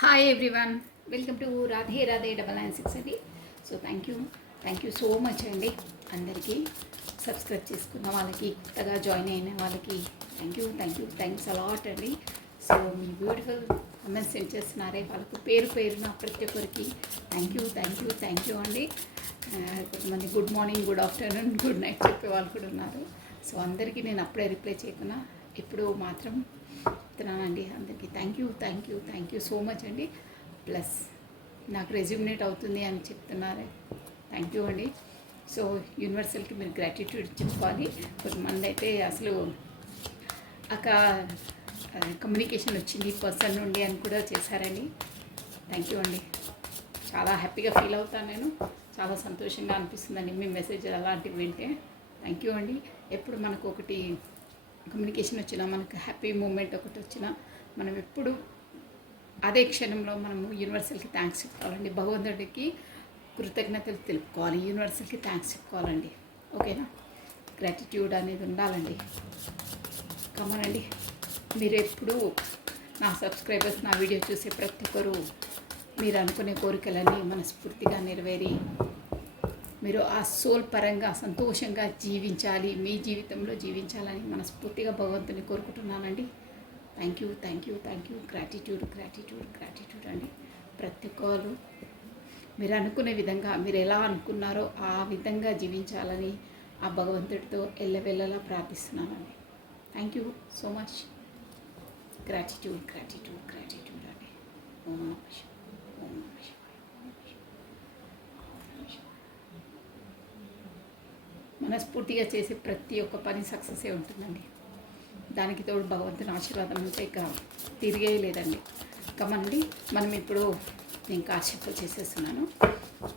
Hi everyone, welcome to Radhe Radhe 996 అండి. So thank you so much అండి. అందరికీ సబ్స్క్రైబ్ చేసుకున్న వాళ్ళకి, కొత్తగా జాయిన్ అయిన వాళ్ళకి థ్యాంక్స్ అలాట్ అండి. సో మీ బ్యూటిఫుల్ కమెంట్స్ సెండ్ చేస్తున్నారే, వాళ్ళకు పేరు పేరున ప్రతి ఒక్కరికి థ్యాంక్ యూ అండి. కొంతమంది good morning, good afternoon, good night చెప్పే వాళ్ళు కూడా ఉన్నారు. సో అందరికీ నేను అప్పుడే రిప్లై చేయకుండా ఇప్పుడు మాత్రం చెప్తున్నానండి. అందరికీ థ్యాంక్ యూ సో మచ్ అండి. ప్లస్ నాకు రెజ్యూమినేట్ అవుతుంది అని చెప్తున్నారే, థ్యాంక్ యూ అండి. సో యూనివర్సల్కి మీరు గ్రాటిట్యూడ్ చెప్పుకోవాలి. కొంతమంది అయితే అసలు కమ్యూనికేషన్ వచ్చింది పర్సన్ నుండి అని కూడా చేశారండి. థ్యాంక్ యూ అండి. చాలా హ్యాపీగా ఫీల్ అవుతాను నేను. చాలా సంతోషంగా అనిపిస్తుందండి మీ మెసేజ్ అలాంటివి వింటే. థ్యాంక్ యూ అండి. ఎప్పుడు మనకు ఒకటి కమ్యూనికేషన్ వచ్చినా, మనకు హ్యాపీ మూమెంట్ ఒకటి వచ్చినా, మనం ఎప్పుడు అదే క్షణంలో మనము యూనివర్సల్కి థ్యాంక్స్ చెప్పుకోవాలండి. భగవంతుడికి కృతజ్ఞతలు తెలుపుకోవాలి, యూనివర్సల్కి థ్యాంక్స్ చెప్పుకోవాలండి. ఓకేనా? గ్రాటిట్యూడ్ అనేది ఉండాలండి. కమనండి. మీరు ఎప్పుడు నా సబ్స్క్రైబర్స్ నా వీడియో చూసే ప్రతి ఒక్కరు మీరు అనుకునే కోరికలన్నీ మనస్ఫూర్తిగా నెరవేరి మీరు ఆ సోల్ పరంగా సంతోషంగా జీవించాలి, మీ జీవితంలో జీవించాలని మనస్ఫూర్తిగా భగవంతుని కోరుకుంటున్నానండి. Thank you. గ్రాటిట్యూడ్ అండి. ప్రతి ఒక్కరు మీరు అనుకునే విధంగా, మీరు ఎలా అనుకున్నారో ఆ విధంగా జీవించాలని ఆ భగవంతుడితో ఎల్లవెల్లలా ప్రార్థిస్తున్నానండి. Thank you so much. Gratitude అండి. ఓం నమః శివాయ. మనస్ఫూర్తిగా చేసే ప్రతి ఒక్క పని సక్సెసే ఉంటుందండి. దానికి తోడు భగవంతుని ఆశీర్వాదం ఉంటే ఇక తిరిగే లేదండి. కమండి. మనం ఇప్పుడు నేను కాసేపు చేసేస్తున్నాను.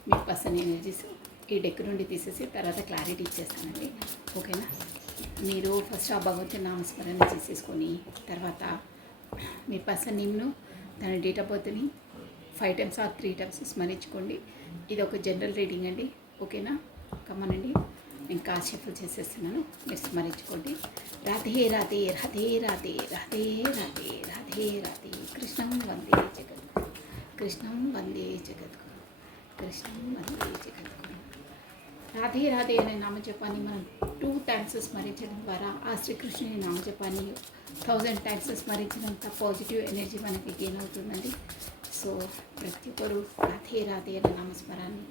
మీ పర్సన్ ఎనర్జీస్ ఈ డెక్ నుండి తీసేసి తర్వాత క్లారిటీ ఇచ్చేస్తానండి. ఓకేనా? మీరు ఫస్ట్ ఆ భగవంతుని నామస్మరణ చేసేసుకొని తర్వాత మీ పర్సన్ నేమ్ను, తన డేట్ ఆఫ్ బర్త్ని 5 times or 3 times స్మరించుకోండి. ఇది ఒక జనరల్ రీడింగ్ అండి. ఓకేనా? కమనండి. నేను కాసేపు చేసేస్తున్నాను, మీరు స్మరించుకోండి. రాధే రాధే రాధే రాధే రాధే రాధే రాధే రాధే కృష్ణం వందే జగద్గురు, రాధే రాధే అనే నామజపాన్ని మనం 2 times స్మరించడం ద్వారా ఆ శ్రీకృష్ణుని నామజపాన్ని 1000 times స్మరించినంత పాజిటివ్ ఎనర్జీ మనకి గెయిన్ అవుతుందండి. సో ప్రతి ఒక్కరు రాధే రాధే అనే నామస్మరాన్ని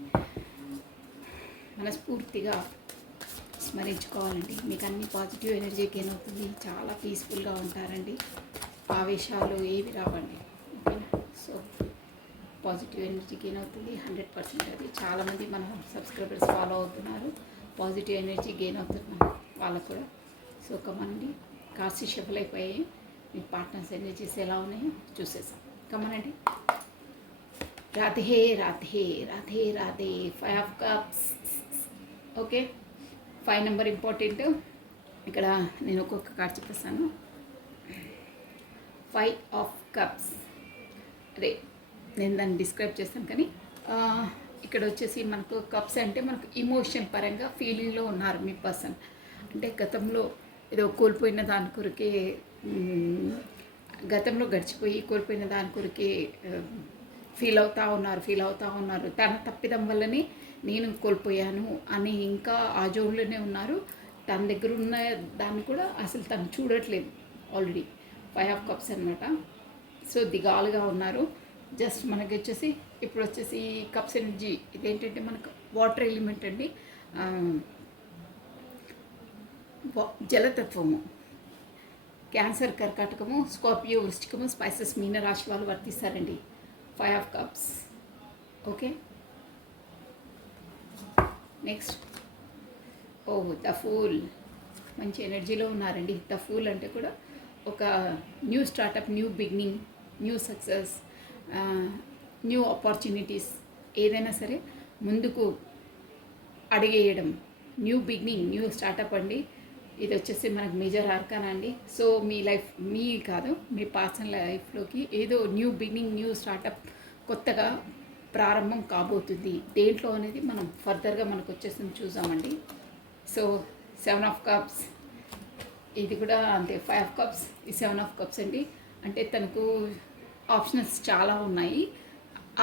మనస్ఫూర్తిగా స్మరించుకోవాలండి. మీకు అన్ని పాజిటివ్ ఎనర్జీ గెయిన్ అవుతుంది. చాలా పీస్ఫుల్గా ఉంటారండి. ఆవేశాలు ఏవి రావండి. ఓకేనా? సో పాజిటివ్ ఎనర్జీ గెయిన్ అవుతుంది 100%. అది చాలామంది మన సబ్స్క్రైబర్స్ ఫాలో అవుతున్నారు. పాజిటివ్ ఎనర్జీ గెయిన్ అవుతున్నారు వాళ్ళకు కూడా. సో కమనండి. కాశీ షఫల్ అయిపోయాయి. మీ పార్ట్నర్స్ ఎనర్జీస్ ఎలా ఉన్నాయో చూసేసాం. కమనండి. Radhe Radhe Radhe Radhe 5 of cups. Okay, 5 number important. ఇక్కడ నేను ఒక్కొక్క కార్డ్ చెప్పేస్తాను. 5 of cups. అదే నేను దాన్ని డిస్క్రైబ్ చేస్తాను. కానీ ఇక్కడ వచ్చేసి మనకు కప్స్ అంటే మనకు ఇమోషన్ పరంగా ఫీలింగ్లో ఉన్నారు మీ పర్సన్. అంటే గతంలో ఏదో కోల్పోయిన దాని కొరికే, గతంలో గడిచిపోయి కోల్పోయిన దాని కొరికే ఫీల్ అవుతూ ఉన్నారు. తన తప్పిదం వల్లనే నేను కోల్పోయాను అని ఇంకా ఆ జోన్లోనే ఉన్నారు. తన దగ్గర ఉన్న దాన్ని కూడా అసలు తను చూడట్లేదు. ఆల్రెడీ 5 of cups అనమాట. సో దిగాలుగా ఉన్నారు. జస్ట్ మనకి వచ్చేసి ఇప్పుడు వచ్చేసి కప్స్ ఎనర్జీ ఇదేంటంటే మనకు వాటర్ ఎలిమెంట్ అండి. జలతత్వము. క్యాన్సర్, కర్కాటకము, స్కార్పియో, వృశ్చికము, స్పైసెస్, మీన రాశి వాళ్ళు వర్తిస్తారండి 5 of cups. Okay, next the fool. మంచి ఎనర్జీలో ఉన్నారండి. ద ఫూల్ అంటే కూడా ఒక new startup, new beginning, new success, new opportunities, ఏదైనా సరే ముందుకు అడిగేయడం. న్యూ బిగినింగ్, న్యూ స్టార్టప్ అండి. ఇది వచ్చేసి మనకు మేజర్ ఆర్కానా అండి. సో మీ కాదు, మీ పర్సనల్ లైఫ్లోకి ఏదో న్యూ బిగినింగ్, న్యూ స్టార్టప్ కొత్తగా ప్రారంభం కాబోతుంది. దేంట్లో అనేది మనం ఫర్దర్గా మనకు వచ్చేసింది చూసామండి. So 7 of cups. ఇది కూడా అంతే. 5 of cups, ఈ 7 of cups అండి. అంటే తనకు ఆప్షనల్స్ చాలా ఉన్నాయి.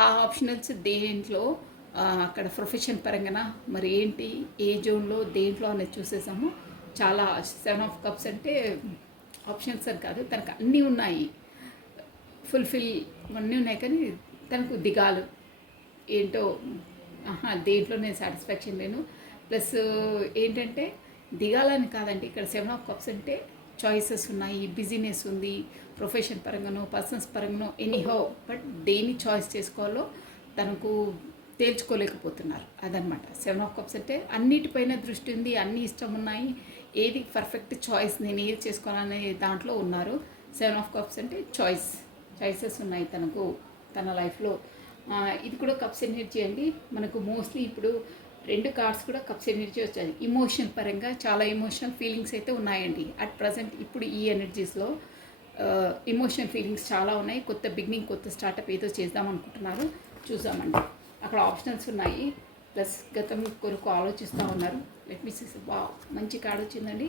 ఆ ఆప్షనల్స్ దేంట్లో అక్కడ ప్రొఫెషన్ పరంగా మరి ఏంటి, ఏ జోన్లో దేంట్లో అనేది చూసేసాము. చాలా 7 ఆఫ్ కప్స్ అంటే ఆప్షన్స్ అని కాదు, తనకు అన్నీ ఉన్నాయి, ఫుల్ఫిల్ అన్నీ ఉన్నాయి. కానీ తనకు దిగాలు ఏంటో, దేంట్లో నేను సాటిస్ఫాక్షన్ లేను. ప్లస్ ఏంటంటే దిగాలని కాదండి, ఇక్కడ 7 ఆఫ్ కప్స్ అంటే చాయిసెస్ ఉన్నాయి, బిజీనెస్ ఉంది, ప్రొఫెషన్ పరంగానో పర్సన్స్ పరంగానో ఎనీహౌ, బట్ దేన్ని చాయిస్ చేసుకోవాలో తనకు తేల్చుకోలేకపోతున్నారు. అదనమాట 7 ఆఫ్ కప్స్ అంటే. అన్నిటిపైన దృష్టి ఉంది, అన్ని ఇష్టం ఉన్నాయి, ఏది పర్ఫెక్ట్ చాయిస్, నేను ఏది చేసుకోవాలనే దాంట్లో ఉన్నారు. 7 ఆఫ్ కప్స్ అంటే చాయిసెస్ ఉన్నాయి తనకు తన లైఫ్లో. ఇది కూడా కప్స్ ఎనర్జీ అండి. మనకు మోస్ట్లీ ఇప్పుడు 2 కార్డ్స్ కూడా కప్స్ ఎనర్జీ వచ్చాయి. ఇమోషన్ పరంగా చాలా ఎమోషనల్ ఫీలింగ్స్ అయితే ఉన్నాయండి అట్ ప్రజెంట్. ఇప్పుడు ఈ ఎనర్జీస్లో ఇమోషనల్ ఫీలింగ్స్ చాలా ఉన్నాయి. కొత్త బిగినింగ్, కొత్త స్టార్టప్ ఏదో చేద్దాం అనుకుంటున్నారు. చూసామండి, అక్కడ ఆప్షనల్స్ ఉన్నాయి. ప్లస్ గతం కొరకు ఆలోచిస్తూ ఉన్నారు. Let me see. మంచి కార్డ్ వచ్చిందండి,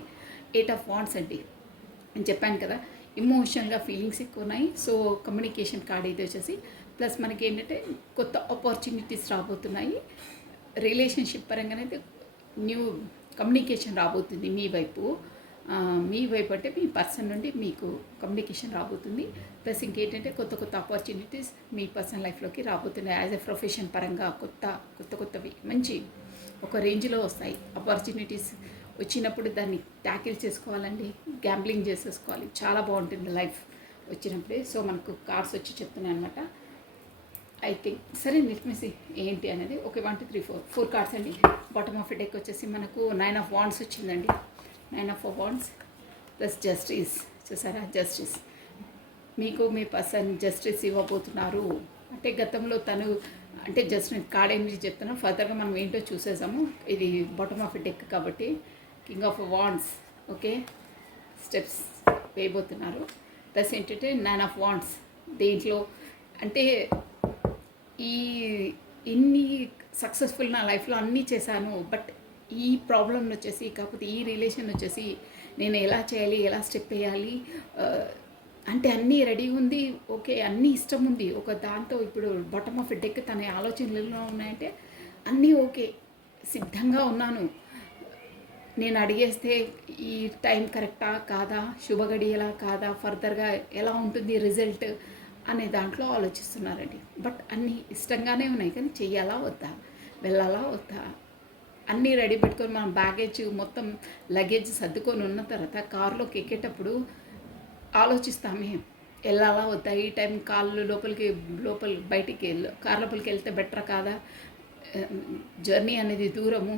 8 ఆఫ్ వాండ్స్ అండి. నేను చెప్పాను కదా, ఇమోషన్గా ఫీలింగ్స్ ఎక్కువ ఉన్నాయి. సో కమ్యూనికేషన్ కార్డ్ ఇది వచ్చేసి. ప్లస్ మనకి ఏంటంటే కొత్త ఆపర్చునిటీస్ రాబోతున్నాయి. రిలేషన్షిప్ పరంగానైతే న్యూ కమ్యూనికేషన్ రాబోతుంది మీ వైపు అంటే మీ పర్సన్ నుండి మీకు కమ్యూనికేషన్ రాబోతుంది. ప్లస్ ఇంకేంటంటే కొత్త ఆపర్చునిటీస్ మీ పర్సనల్ లైఫ్లోకి రాబోతున్నాయి. యాజ్ ఎ ప్రొఫెషన్ పరంగా కొత్తవి మంచి ఒక రేంజ్లో వస్తాయి ఆపర్చునిటీస్. వచ్చినప్పుడు దాన్ని ట్యాకిల్ చేసుకోవాలండి, గ్యాంబ్లింగ్ చేసేసుకోవాలి. చాలా బాగుంటుంది లైఫ్ వచ్చినప్పుడే. సో మనకు కార్డ్స్ వచ్చి చెప్తున్నాయి అనమాట. ఐ థింక్ సరే నిర్మిసి ఏంటి అనేది. ఓకే, 1 2 3 4 కార్డ్స్ అండి. బాటమ్ ఆఫ్ డెక్ వచ్చేసి మనకు 9 ఆఫ్ వాండ్స్ వచ్చిందండి. 9 ఆఫ్ వాండ్స్ ప్లస్ జస్టిస్. చూసారా, జస్టిస్. మీకు మీ పర్సన్ జస్టిస్ ఇవ్వబోతున్నారు. అంటే గతంలో తను అంటే జస్ట్ కార్డ్ ఏమి చెప్తున్నాను, ఫర్దర్గా మనం ఏంటో చూసేసాము. ఇది బాటమ్ ఆఫ్ డెక్ కాబట్టి king of wands. Okay, steps వేయబోతున్నారు. ప్లస్ ఏంటంటే 9 ఆఫ్ వాండ్స్. దేంట్లో అంటే ఇన్ని సక్సెస్ఫుల్ నా లైఫ్లో అన్నీ చేశాను, బట్ ఈ ప్రాబ్లం వచ్చేసి, కాకపోతే ఈ రిలేషన్ వచ్చేసి నేను ఎలా చేయాలి, ఎలా స్టెప్ వేయాలి అంటే అన్నీ రెడీ ఉంది. ఓకే, అన్నీ ఇష్టం ఉంది. ఒక దాంతో ఇప్పుడు బాటమ్ ఆఫ్ డెక్ తన ఆలోచనలు ఉన్నాయంటే అన్నీ ఓకే, సిద్ధంగా ఉన్నాను. నేను అడిగేస్తే ఈ టైం కరెక్టా కాదా, శుభగడియలా కాదా, ఫర్దర్గా ఎలా ఉంటుంది రిజల్ట్ అనే దాంట్లో ఆలోచిస్తున్నారండి. బట్ అన్నీ ఇష్టంగానే ఉన్నాయి, కానీ చెయ్యాలా వద్దా, వెళ్ళాలా వద్దా, అన్నీ రెడీ పెట్టుకొని మనం బ్యాగేజ్ మొత్తం లగేజ్ సర్దుకొని ఉన్న తర్వాత కారులోకి ఎక్కేటప్పుడు ఆలోచిస్తామే, వెళ్ళాలా వద్దా, ఈ టైం కాళ్ళు బయటికి కార్ లోపలికి వెళ్తే బెటర్ కాదా, జర్నీ అనేది దూరము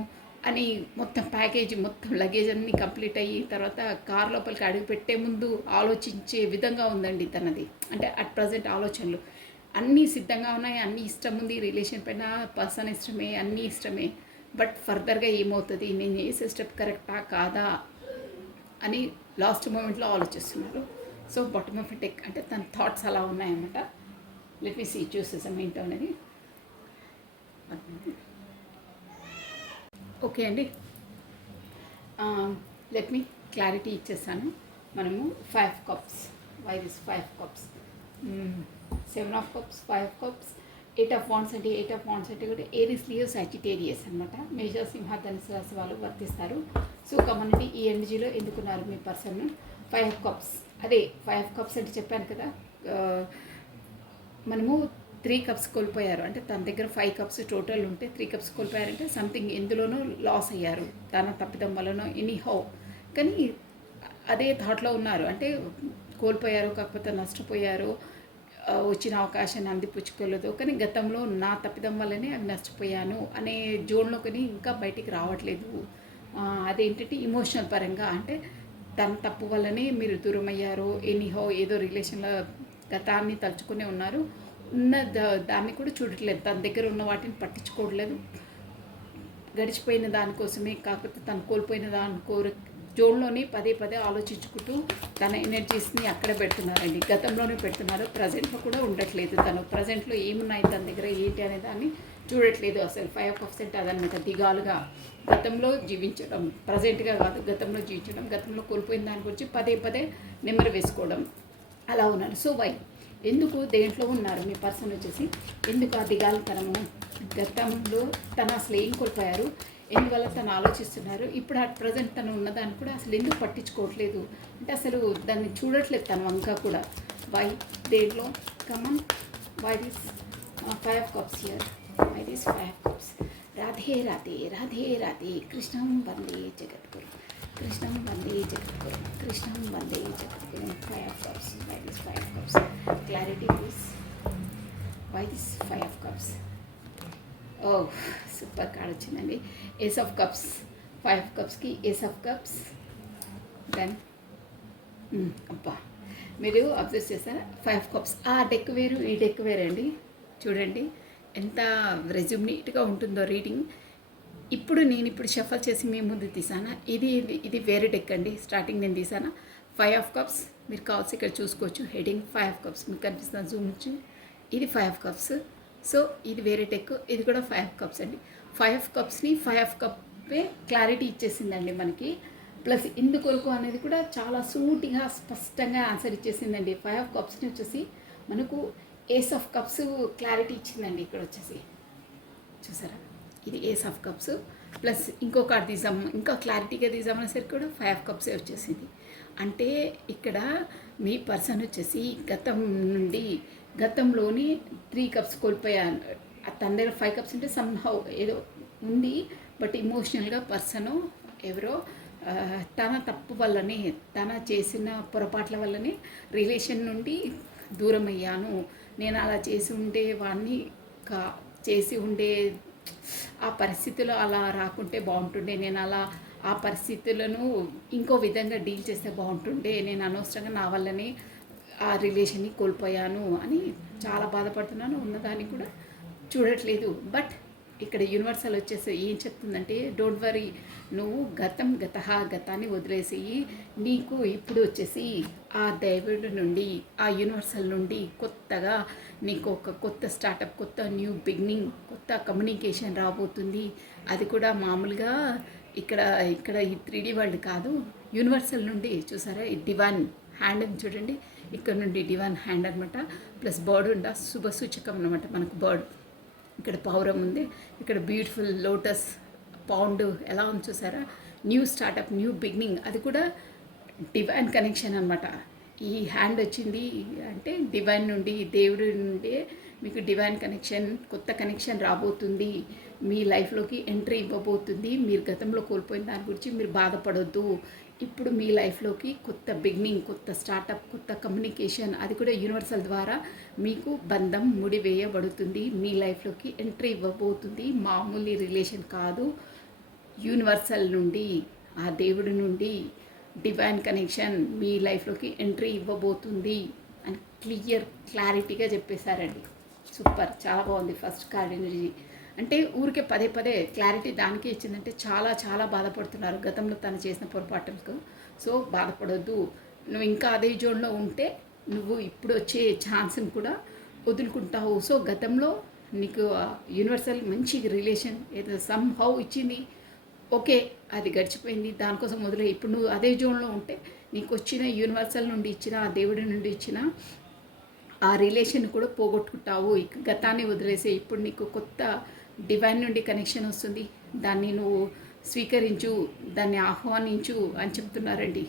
అని మొత్తం ప్యాకేజ్ మొత్తం లగేజ్ అన్నీ కంప్లీట్ అయ్యి తర్వాత కార్ లోపలికి అడుగు పెట్టే ముందు ఆలోచించే విధంగా ఉందండి తనది. అంటే అట్ ప్రజెంట్ ఆలోచనలు అన్నీ సిద్ధంగా ఉన్నాయి, అన్నీ ఇష్టం ఉంది, రిలేషన్ పైన పర్సన్ ఇష్టమే, అన్నీ ఇష్టమే. బట్ ఫర్దర్గా ఏమవుతుంది, నేను చేసే స్టెప్ కరెక్టా కాదా అని లాస్ట్ మూమెంట్లో ఆలోచిస్తున్నారు. సో బాటమ్ ఆఫ్ డెక్ అంటే తన థాట్స్ అలా ఉన్నాయన్నమాట. లెట్ మీ సీ, చూసేసాం ఏంటో అనేది. ఓకే అండి, లెట్ మీ క్లారిటీ ఇచ్చేస్తాను. మనము 5 cups, why this 5 cups, 7 of cups, 5 cups, 8 of wands అంటే 8 ఆఫ్ వాండ్స్ అంటే కూడా ఏరిస్ లియో సాజిటేరియస్ అనమాట. మేజర్ సింహ ధనుసు రాశి వాళ్ళు వర్తిస్తారు. సో కమ్యూనిటీ ఈ ఎనర్జీలో ఎందుకున్నారు మీ పర్సన్. 5 ఆఫ్ కప్స్, అదే 5 ఆఫ్ కప్స్ అంటే చెప్పాను కదా, మనము 3 కప్స్ కోల్పోయారు అంటే తన దగ్గర 5 కప్స్ టోటల్ ఉంటే 3 కప్స్ కోల్పోయారంటే సంథింగ్ ఎందులోనో లాస్ అయ్యారు, తన తప్పిదం వల్లనో ఎనీహౌ. కానీ అదే థాట్లో ఉన్నారు, అంటే కోల్పోయారు, కాకపోతే నష్టపోయారు, వచ్చిన అవకాశాన్ని అందిపుచ్చుకోలేదు, కానీ గతంలో నా తప్పిదం వల్లనే అవి నష్టపోయాను అనే జోన్లో కానీ ఇంకా బయటికి రావట్లేదు. అదేంటంటే ఇమోషనల్ పరంగా అంటే తన తప్పు వల్లనే మీరు దూరం అయ్యారు, ఎనీహౌ ఏదో రిలేషన్లో గతాన్ని తలుచుకునే ఉన్నారు. ఉన్న దాన్ని కూడా చూడట్లేదు, తన దగ్గర ఉన్న వాటిని పట్టించుకోవట్లేదు, గడిచిపోయిన దానికోసమే, కాకపోతే తను కోల్పోయిన దాని జోన్లోనే పదే ఆలోచించుకుంటూ తన ఎనర్జీస్ని అక్కడే పెడుతున్నారండి. గతంలోనే పెడుతున్నారు, ప్రజెంట్లో కూడా ఉండట్లేదు. తను ప్రజెంట్లో ఏమున్నాయి తన దగ్గర ఏంటి అనే దాన్ని చూడట్లేదు అసలు. 5% అదనమాట, దిగాలుగా గతంలో జీవించడం, ప్రజెంట్గా కాదు గతంలో జీవించడం, గతంలో కోల్పోయిన దాని గురించి పదే నెమ్మరు వేసుకోవడం అలా ఉన్నారు. సో వై ఎందుకు దేంట్లో ఉన్నారు మీ పర్సన్ వచ్చేసి, ఎందుకు ఆ దిగాలితనము, గతంలో తను అసలు ఏం కోల్పోయారు, ఎందువల్ల తను ఆలోచిస్తున్నారు, ఇప్పుడు అట్ ప్రజెంట్ తను ఉన్నదాన్ని కూడా అసలు ఎందుకు పట్టించుకోవట్లేదు, అంటే అసలు దాన్ని చూడట్లేదు తను వంక కూడా. వై దేంట్లో కమన్, why this 5 of cups here, why this 5 of cups. Radhe Radhe Radhe Radhe కృష్ణం వందే జగద్గురు, కృష్ణం వందే జగద్గురు, కృష్ణం వందే జగద్గురు. 5 of cups, why this 5 of cups, clarity please, why this 5 of cups. ఓ సూపర్ కార్డ్ వచ్చిందండి. ఏస్ ఆఫ్ కప్స్, 5 of cupsకి ఏస్ ఆఫ్ కప్స్. దెన్ అబ్బా మీరు అబ్జర్వ్ చేస్తారా, 5 of cups, ఆ డెక్ వేరు ఈ డెక్ వేరండి. చూడండి ఎంత రెజ్యూమ్ నీట్గా ఉంటుందో రీడింగ్. ఇప్పుడు నేను షఫల్ చేసి మీ ముందు తీసానా, ఇది వేరే డెక్ అండి. స్టార్టింగ్ నేను తీసానా 5 of cups, మీరు కావాల్సి ఇక్కడ చూసుకోవచ్చు హెడింగ్ 5 of cups మీకు కనిపిస్తుంది జూమ్ నుంచి. ఇది 5 of cups. సో ఇది వేరే డెక్, ఇది కూడా 5 of cups అండి. 5 of cupsని 5 of cup క్లారిటీ ఇచ్చేసిందండి మనకి. ప్లస్ ఇందుకొరకు అనేది కూడా చాలా సూటిగా స్పష్టంగా ఆన్సర్ ఇచ్చేసిందండి. 5 of cupsని వచ్చేసి మనకు ఏస్ ఆఫ్ కప్స్ క్లారిటీ ఇచ్చిందండి. ఇక్కడ వచ్చేసి చూసారా, ఇది ఏస్ ఆఫ్ కప్స్ ప్లస్ ఇంకో కార్డ్ తీసాము, ఇంకా క్లారిటీగా తీసామనేసరికి కూడా 5 of cupsే వచ్చేసింది. అంటే ఇక్కడ మీ పర్సన్ వచ్చేసి గతంలోని 3 cups కోల్పోయాను. తన దగ్గర 5 cups అంటే సమ్హౌ ఏదో ఉంది, బట్ ఇమోషనల్గా పర్సను ఎవరో తన తప్పు వల్లనే, తన చేసిన పొరపాట్ల వల్లనే రిలేషన్ నుండి దూరం అయ్యాను, నేను అలా చేసి ఉండే వాడిని చేసి ఉండే ఆ పరిస్థితులు అలా రాకుంటే బాగుంటుండే, నేను అలా ఆ పరిస్థితులను ఇంకో విధంగా డీల్ చేస్తే బాగుంటుండే, నేను అనవసరంగా నా వల్లనే ఆ రిలేషన్ని కోల్పోయాను అని చాలా బాధపడుతున్నాను. ఉన్నదాన్ని కూడా చూడట్లేదు. బట్ ఇక్కడ యూనివర్సల్ వచ్చేసి ఏం చెప్తుందంటే, డోంట్ వరీ, నువ్వు గతాన్ని వదిలేసి నీకు ఇప్పుడు వచ్చేసి ఆ దేవుడి నుండి, ఆ యూనివర్సల్ నుండి కొత్తగా నీకు ఒక కొత్త స్టార్టప్, కొత్త న్యూ బిగినింగ్, కొత్త కమ్యూనికేషన్ రాబోతుంది. అది కూడా మామూలుగా ఇక్కడ ఈ 3D వరల్డ్ కాదు, యూనివర్సల్ నుండి. చూసారా ఈ డివైన్ హ్యాండ్ అని చూడండి, ఇక్కడ నుండి డివైన్ హ్యాండ్ అనమాట. ప్లస్ బర్డ్ ఉండ శుభ సూచకం అనమాట మనకు బర్డ్. ఇక్కడ పౌరం ఉంది, ఇక్కడ బ్యూటిఫుల్ లోటస్ పౌండ్ ఎలా ఉంది చూసారా, న్యూ స్టార్టప్, న్యూ బిగినింగ్, అది కూడా డివైన్ కనెక్షన్ అనమాట. ఈ హ్యాండ్ వచ్చింది అంటే డివైన్ నుండి, దేవుడి నుండి మీకు డివైన్ కనెక్షన్, కొత్త కనెక్షన్ రాబోతుంది, మీ లైఫ్లోకి ఎంట్రీ ఇవ్వబోతుంది. మీరు గతంలో కోల్పోయిన దాని గురించి మీరు బాధపడొద్దు. ఇప్పుడు మీ లైఫ్లోకి కొత్త బిగినింగ్, కొత్త స్టార్టప్, కొత్త కమ్యూనికేషన్, అది కూడా యూనివర్సల్ ద్వారా మీకు బంధం ముడివేయబడుతుంది, మీ లైఫ్లోకి ఎంట్రీ ఇవ్వబోతుంది. మామూలు రిలేషన్ కాదు, యూనివర్సల్ నుండి, ఆ దేవుడి నుండి డివైన్ కనెక్షన్ మీ లైఫ్లోకి ఎంట్రీ ఇవ్వబోతుంది అని క్లారిటీగా చెప్పేశారండి. సూపర్, చాలా బాగుంది. ఫస్ట్ కార్డ్ ఎనర్జీ అంటే ఊరికే పదే క్లారిటీ దానికే ఇచ్చిందంటే చాలా చాలా బాధపడుతున్నారు గతంలో తను చేసిన పొరపాటుకు. సో బాధపడొద్దు, నువ్వు ఇంకా అదే జోన్లో ఉంటే నువ్వు ఇప్పుడు వచ్చే ఛాన్స్ని కూడా వదులుకుంటావు. సో గతంలో నీకు యూనివర్సల్ మంచి రిలేషన్ ఏదో సమ్ హౌ ఇచ్చింది, ఓకే అది గడిచిపోయింది, దానికోసం మొదలై ఇప్పుడు నువ్వు అదే జోన్లో ఉంటే నీకు వచ్చిన యూనివర్సల్ నుండి ఇచ్చిన, ఆ దేవుడి నుండి ఇచ్చిన ఆ రిలేషన్ కూడా పోగొట్టుకుంటావు. గతాన్ని వదిలేసే ఇప్పుడు నీకు కొత్త డివైన్ నుండి కనెక్షన్ వస్తుంది, దాన్ని నువ్వు స్వీకరించు, దాన్ని ఆహ్వానించు అని చెప్తున్నారండి.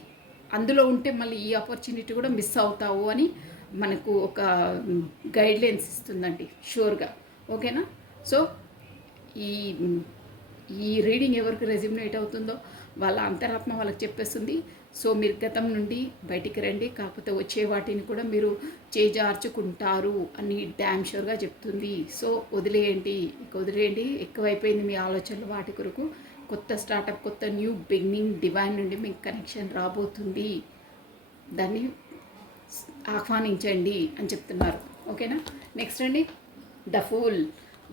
అందులో ఉంటే మళ్ళీ ఈ ఆపర్చునిటీ కూడా మిస్ అవుతావు అని మనకు ఒక గైడ్లైన్స్ ఇస్తుందండి షూర్గా. ఓకేనా? సో ఈ రీడింగ్ ఎవరికి రెజ్యూనేట్ అవుతుందో వాళ్ళ అంతరాత్మ వాళ్ళకి చెప్పేస్తుంది. సో మీరు గతం నుండి బయటికి రండి, కాకపోతే వచ్చే వాటిని కూడా మీరు చేజార్చుకుంటారు అని డ్యామ్ షూర్గా చెప్తుంది. సో వదిలేయండి, ఎక్కువైపోయింది మీ ఆలోచనలు వాటి కొరకు. కొత్త స్టార్టప్, కొత్త న్యూ బిగినింగ్, డివైన్ నుండి మీకు కనెక్షన్ రాబోతుంది, దాన్ని ఆహ్వానించండి అని చెప్తున్నారు. ఓకేనా? నెక్స్ట్ అండి, the fool.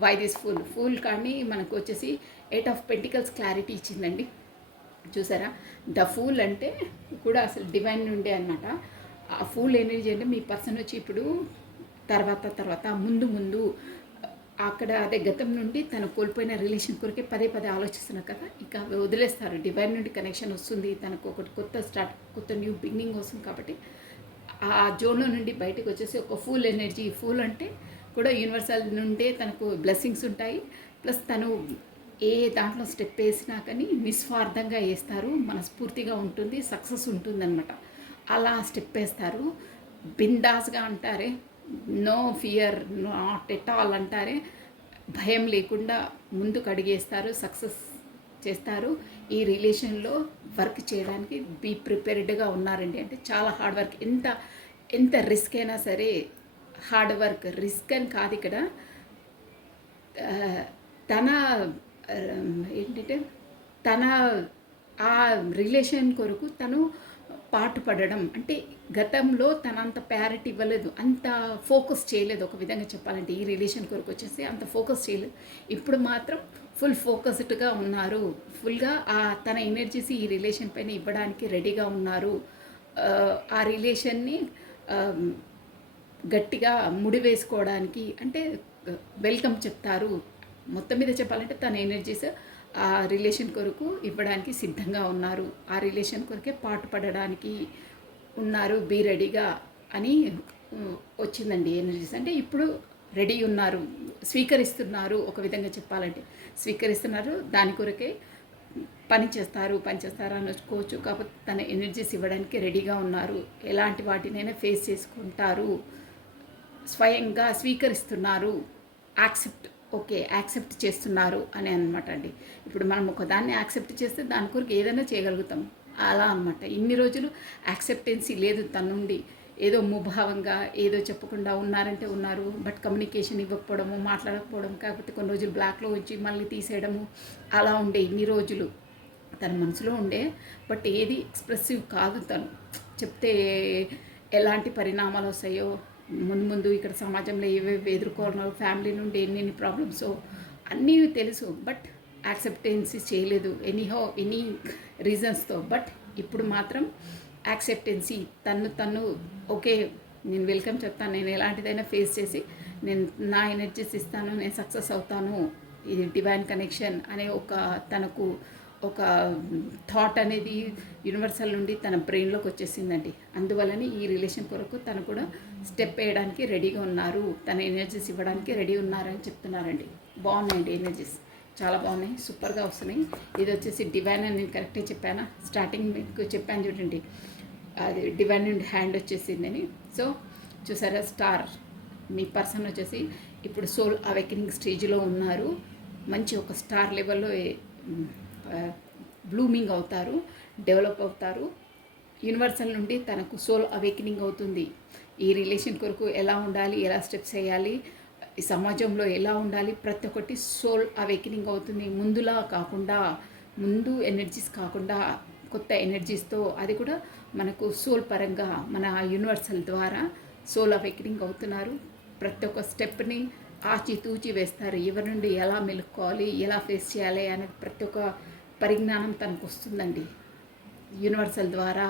Why this fool కానీ మనకు వచ్చేసి 8 of Pentacles క్లారిటీ ఇచ్చిందండి. చూసారా, ద ఫూల్ అంటే కూడా అసలు డివైన్ నుండే అనమాట. ఆ ఫూల్ ఎనర్జీ అంటే మీ పర్సన్ వచ్చి ఇప్పుడు తర్వాత ముందు అక్కడ అదే గతం నుండి తను కోల్పోయిన రిలేషన్ కొరకే పదే ఆలోచిస్తున్నారు కదా, ఇక అవి వదిలేస్తారు. డివైన్ నుండి కనెక్షన్ వస్తుంది, తనకు ఒకటి కొత్త న్యూ బిగినింగ్ వస్తుంది. కాబట్టి ఆ జోన్లో నుండి బయటకు వచ్చేసి ఒక ఫుల్ ఎనర్జీ, ఫుల్ అంటే కూడా యూనివర్సల్ నుండే తనకు బ్లెస్సింగ్స్ ఉంటాయి. ప్లస్ తను ఏ దాంట్లో స్టెప్ వేసినా కానీ నిస్వార్థంగా వేస్తారు, మనస్ఫూర్తిగా ఉంటుంది, సక్సెస్ ఉంటుందన్నమాట. అలా స్టెప్ వేస్తారు, బిందాస్గా అంటారే, no fear, not at all అంటారే, భయం లేకుండా ముందుకు అడిగేస్తారు, సక్సెస్ చేస్తారు. ఈ రిలేషన్లో వర్క్ చేయడానికి బీ ప్రిపేర్డ్గా ఉన్నారండి. అంటే చాలా హార్డ్ వర్క్, ఎంత ఎంత రిస్క్ అయినా సరే హార్డ్ వర్క్, రిస్క్ అని కాదు ఇక్కడ, తన ఏంటంటే తన ఆ రిలేషన్ కొరకు తను పాటుపడడం. అంటే గతంలో తనంత ప్రయారిటీ ఇవ్వలేదు, అంత ఫోకస్ చేయలేదు, ఒక విధంగా చెప్పాలంటే ఈ రిలేషన్ కొరకు వచ్చేసి అంత ఫోకస్ చేయలేదు. ఇప్పుడు మాత్రం ఫుల్ ఫోకస్డ్గా ఉన్నారు, ఫుల్గా తన ఎనర్జీస్ ఈ రిలేషన్ పైన ఇవ్వడానికి రెడీగా ఉన్నారు. ఆ రిలేషన్ని గట్టిగా ముడివేసుకోవడానికి అంటే వెల్కమ్ చెప్తారు. మొత్తం మీద చెప్పాలంటే తన ఎనర్జీస్ ఆ రిలేషన్ కొరకు ఇవ్వడానికి సిద్ధంగా ఉన్నారు, ఆ రిలేషన్ కొరకే పాటుపడడానికి ఉన్నారు, బీ రెడీగా అని వచ్చిందండి ఎనర్జీస్. అంటే ఇప్పుడు రెడీ ఉన్నారు, స్వీకరిస్తున్నారు, ఒక విధంగా చెప్పాలంటే స్వీకరిస్తున్నారు, దాని కొరకే పని చేస్తారు అని వచ్చుకోవచ్చు. కాకపోతే తన ఎనర్జీస్ ఇవ్వడానికి రెడీగా ఉన్నారు, ఎలాంటి వాటినైనా ఫేస్ చేసుకుంటారు, స్వయంగా స్వీకరిస్తున్నారు, యాక్సెప్ట్, ఓకే యాక్సెప్ట్ చేస్తున్నారు అని అనమాట అండి. ఇప్పుడు మనం ఒకదాన్ని యాక్సెప్ట్ చేస్తే దాని కొరకు ఏదైనా చేయగలుగుతాం, అలా అనమాట. ఇన్ని రోజులు యాక్సెప్టెన్సీ లేదు తన నుండి, ఏదో ముభావంగా ఏదో చెప్పకుండా ఉన్నారంటే ఉన్నారు, బట్ కమ్యూనికేషన్ ఇవ్వకపోవడము, మాట్లాడకపోవడం, కాకపోతే కొన్ని రోజులు బ్లాక్లో వచ్చి మళ్ళీ తీసేయడము, అలా ఉండే ఇన్ని రోజులు తన మనసులో ఉండే, బట్ ఏది ఎక్స్ప్రెసివ్ కాదు. తను చెప్తే ఎలాంటి పరిణామాలు వస్తాయో, ముందు ముందు ఇక్కడ సమాజంలో ఏవేవి ఎదుర్కోవాలి, ఫ్యామిలీ నుండి ఎన్ని ప్రాబ్లమ్స్ అన్నీ తెలుసు, బట్ యాక్సెప్టెన్సీ చేయలేదు ఎనీ రీజన్స్తో. బట్ ఇప్పుడు మాత్రం యాక్సెప్టెన్సీ, తను ఓకే నేను వెల్కమ్ చెప్తాను, నేను ఎలాంటిదైనా ఫేస్ చేసి నేను నా ఎనర్జీస్ ఇస్తాను, నేను సక్సెస్ అవుతాను, ఇది డివైన్ కనెక్షన్ అనే తనకు ఒక థాట్ అనేది యూనివర్సల్ నుండి తన బ్రెయిన్లోకి వచ్చేసిందండి. అందువల్లనే ఈ రిలేషన్ కొరకు తను కూడా స్టెప్ వేయడానికి రెడీగా ఉన్నారు, తన ఎనర్జీస్ ఇవ్వడానికి రెడీ ఉన్నారని చెప్తున్నారండి. బాగున్నాయండి ఎనర్జీస్, చాలా బాగున్నాయి, సూపర్గా వస్తున్నాయి. ఇది వచ్చేసి డివైన్ అని నేను కరెక్ట్గా చెప్పానా, స్టార్టింగ్ మీకు చెప్పాను చూడండి, అది డివైన్ నుండి హ్యాండ్ వచ్చేసిందని. సో చూసారా, స్టార్ మీ పర్సన్ వచ్చేసి ఇప్పుడు సోల్ అవేకనింగ్ స్టేజ్లో ఉన్నారు, మంచి ఒక స్టార్ లెవెల్లో బ్లూమింగ్ అవుతారు, డెవలప్ అవుతారు. యూనివర్సల్ నుండి తనకు సోల్ అవేకనింగ్ అవుతుంది, ఈ రిలేషన్ కొరకు ఎలా ఉండాలి, ఎలా స్టెప్స్ వేయాలి, ఈ సమాజంలో ఎలా ఉండాలి, ప్రతి ఒక్కటి సోల్ అవేకనింగ్ అవుతుంది. ముందులా కాకుండా, ముందు ఎనర్జీస్ కాకుండా కొత్త ఎనర్జీస్తో, అది కూడా మనకు సోల్ పరంగా మన యూనివర్సల్ ద్వారా సోల్ అవేకనింగ్ అవుతున్నారు. ప్రతి ఒక్క స్టెప్ని ఆచితూచి వేస్తారు, ఎవరి నుండి ఎలా మెలుక్కోవాలి, ఎలా ఫేస్ చేయాలి అనేది ప్రతి ఒక్క పరిజ్ఞానం తనకు వస్తుందండి యూనివర్సల్ ద్వారా.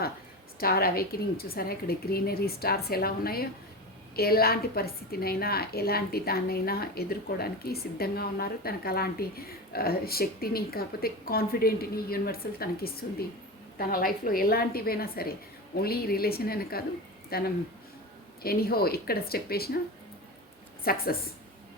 స్టార్ అవేకనింగ్ చూసారా, ఇక్కడ గ్రీనరీ స్టార్స్ ఎలా ఉన్నాయో, ఎలాంటి పరిస్థితినైనా ఎలాంటి దాన్నైనా ఎదుర్కోవడానికి సిద్ధంగా ఉన్నారు. తనకు అలాంటి శక్తిని, కాకపోతే కాన్ఫిడెంట్ని యూనివర్సల్ తనకిస్తుంది. తన లైఫ్లో ఎలాంటివైనా సరే, ఓన్లీ రిలేషన్ అయినా కాదు, తన ఎనీహో ఎక్కడ స్టెప్ వేసినా సక్సెస్.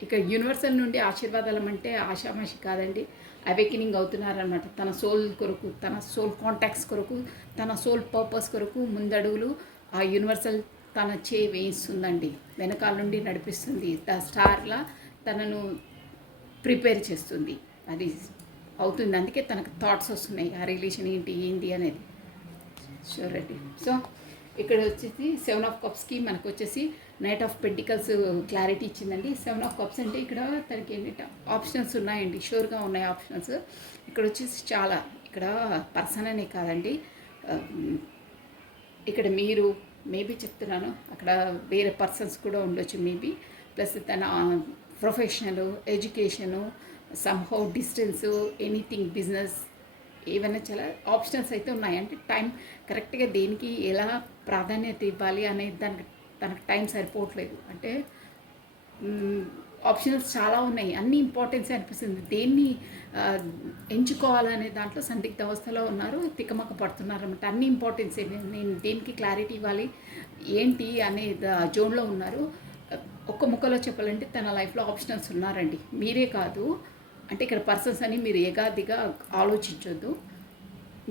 ఇక్కడ యూనివర్సల్ నుండి ఆశీర్వాదాలు అంటే ఆషామాషి కాదండి, అవేకనింగ్ అవుతున్నారనమాట. తన సోల్ కొరకు, తన సోల్ కాంటాక్ట్స్ కొరకు, తన సోల్ పర్పస్ కొరకు ముందడుగులు ఆ యూనివర్సల్ తన వేయిస్తుందండి, వెనకాల నుండి నడిపిస్తుంది, స్టార్లా తనను ప్రిపేర్ చేస్తుంది. అది అవుతుంది, అందుకే తనకు థాట్స్ వస్తున్నాయి, ఆ రిలేషన్ ఏంటి అనేది. షూర్ అండి. సో ఇక్కడ వచ్చేసి 7 ఆఫ్ కప్స్కి మనకు వచ్చేసి నైట్ ఆఫ్ పెంటికల్స్ క్లారిటీ ఇచ్చిందండి. 7 ఆఫ్ కప్స్ అంటే ఇక్కడ తనకి ఏంటంటే ఆప్షన్స్ ఉన్నాయండి, షూర్గా ఉన్నాయి ఆప్షన్స్. ఇక్కడ వచ్చేసి చాలా, ఇక్కడ పర్సన్ అనే కాదండి, ఇక్కడ మీరు మేబీ చెప్తున్నాను, అక్కడ వేరే పర్సన్స్ కూడా ఉండొచ్చు మేబీ, ప్లస్ తన professional, education, somehow distance, anything, business, ఏవైనా చాలా ఆప్షన్స్ అయితే ఉన్నాయి. అంటే టైం కరెక్ట్గా దేనికి ఎలా ప్రాధాన్యత ఇవ్వాలి అనేది తనకు టైం సరిపోవట్లేదు. అంటే ఆప్షన్స్ చాలా ఉన్నాయి, అన్ని ఇంపార్టెన్స్ అనిపిస్తుంది. దేన్ని ఆ, ఎంచుకోవాలనే దాంట్లో సందిగ్ధ అవస్థలో ఉన్నారు, తికమక పడుతున్నారు అనమాట. అన్ని ఇంపార్టెన్స్ నేను దేనికి క్లారిటీ ఇవ్వాలి ఏంటి అనే జోన్లో ఉన్నారు. ఒక్క ముక్కలో చెప్పాలంటే తన లైఫ్లో ఆప్షనల్స్ ఉన్నారండి. మీరే కాదు, అంటే ఇక్కడ పర్సన్స్ అని మీరు ఏకాదిగా ఆలోచించొద్దు.